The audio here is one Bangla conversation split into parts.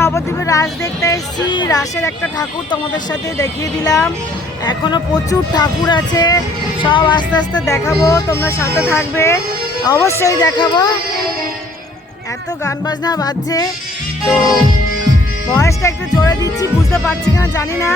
নবদ্বীপের রাস দেখতে এসেছি। রাসের একটা ঠাকুর তোমাদের সাথে দেখিয়ে দিলাম। এখনো প্রচুর ঠাকুর আছে, সব আস্তে আস্তে দেখাবো, তোমরা সাথে থাকবে, অবশ্যই দেখাবো। এত গান বাজনা বাজছে, তো ভয়েসটা একটু জোরে দিচ্ছি, বুঝতে পারছি কিনা জানি না।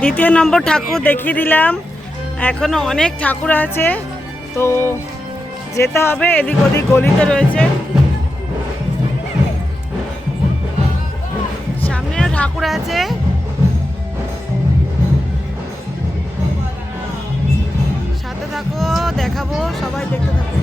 দ্বিতীয় নম্বর ঠাকুর দেখিয়ে দিলাম। এখনো অনেক ঠাকুর আছে, তো যেতে হবে, এদিক ওদিক গলিতে রয়েছে। সামনেও ঠাকুর আছে, সাথে থাকো, দেখাবো, সবাই দেখতে থাকো।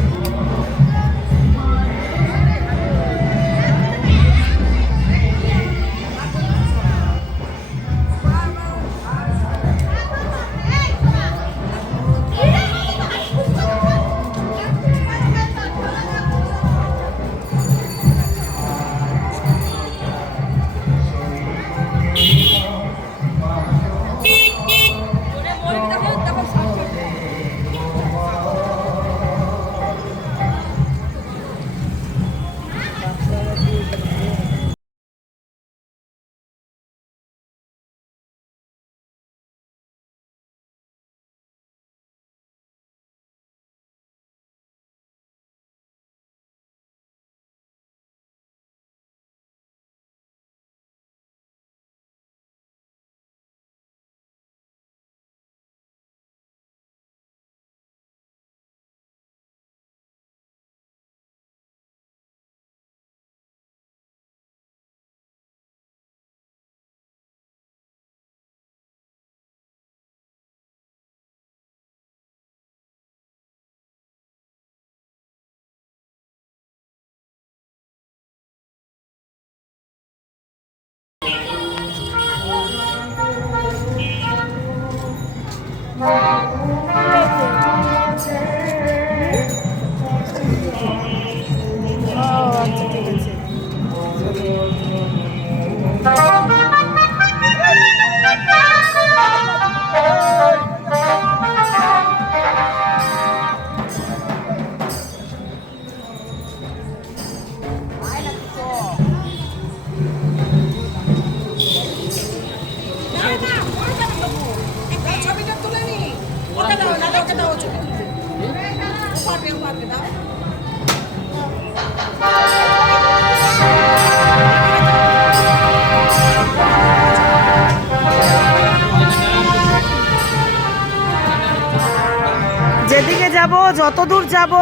যেদিকে যাব, যত দূর যাব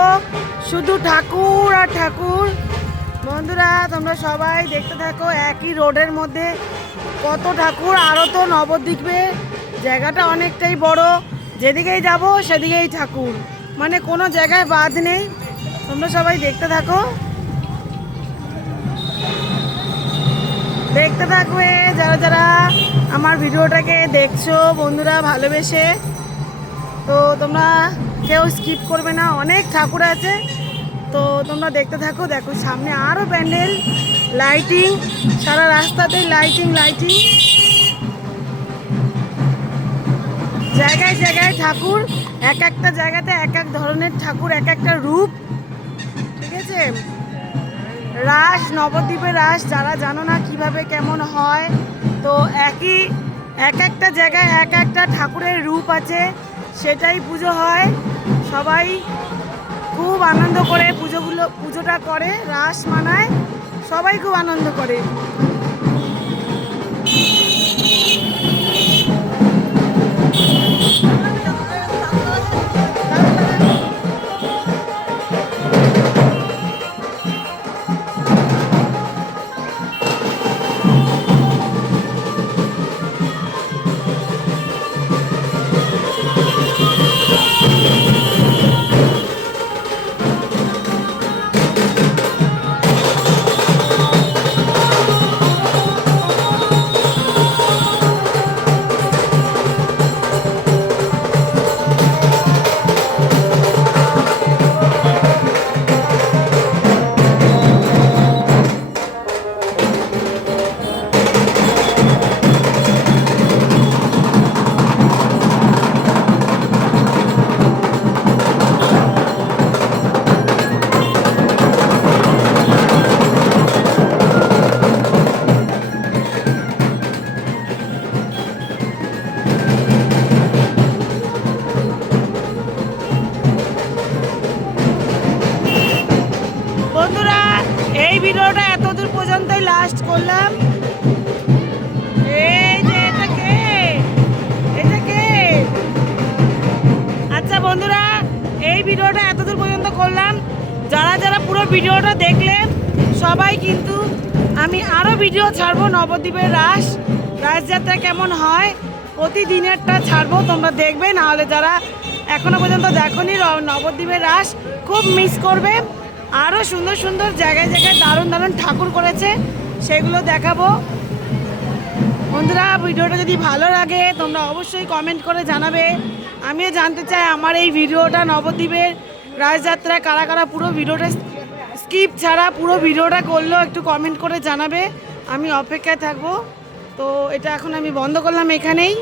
শুধু ঠাকুর আর ঠাকুর। বন্ধুরা তোমরা সবাই দেখতে থাকো, একই রোডের মধ্যে কত ঠাকুর। আরও তো নবদ্বীপে জায়গাটা অনেকটাই বড়, যেদিকেই যাব সেদিকেই ঠাকুর, মানে কোনো জায়গায় বাদ নেই। তোমরা সবাই দেখতে থাকো, দেখতে থাকবে যারা যারা আমার ভিডিওটাকে দেখছো বন্ধুরা ভালোবেসে। তো তোমরা কেউ স্কিপ করবে না, অনেক ঠাকুর আছে। তো তোমরা দেখতে থাকো। দেখো সামনে আরও প্যান্ডেল, লাইটিং, সারা রাস্তাতেই লাইটিং লাইটিং, জায়গায় জায়গায় ঠাকুর, এক একটা জায়গাতে এক এক ধরনের ঠাকুর, এক একটা রূপ। ঠিক আছে, রাস, নবদ্বীপের রাস যারা জানো না কিভাবে কেমন হয়, তো এক একটা জায়গায় এক একটা ঠাকুরের রূপ আছে, সেটাই পুজো হয়। সবাই খুব আনন্দ করে পুজোটা করে, রাস মানায়, সবাই খুব আনন্দ করে। এই ভিডিওটা এতদূর পর্যন্তই লাস্ট করলাম। এই যে এটা কে? আচ্ছা বন্ধুরা, এই ভিডিওটা এতদূর পর্যন্ত করলাম। যারা যারা পুরো ভিডিওটা দেখলেন সবাই কিন্তু, আমি আরও ভিডিও ছাড়বো নবদ্বীপের রাসযাত্রা কেমন হয়, প্রতিদিনেরটা ছাড়বো, তোমরা দেখবে। নাহলে যারা এখনো পর্যন্ত দেখোনি নবদ্বীপের রাস, খুব মিস করবে। আরও সুন্দর সুন্দর জায়গায় জায়গায় দারুণ দারুণ ঠাকুর করেছে, সেগুলো দেখাবো। বন্ধুরা ভিডিওটা যদি ভালো লাগে তোমরা অবশ্যই কমেন্ট করে জানাবে। আমিও জানতে চাই আমার এই ভিডিওটা নবদ্বীপের রাসযাত্রা কারা কারা পুরো ভিডিওটা স্কিপ ছাড়া পুরো ভিডিওটা করলো, একটু কমেন্ট করে জানাবে, আমি অপেক্ষায় থাকবো। তো এটা এখন আমি বন্ধ করলাম এখানেই।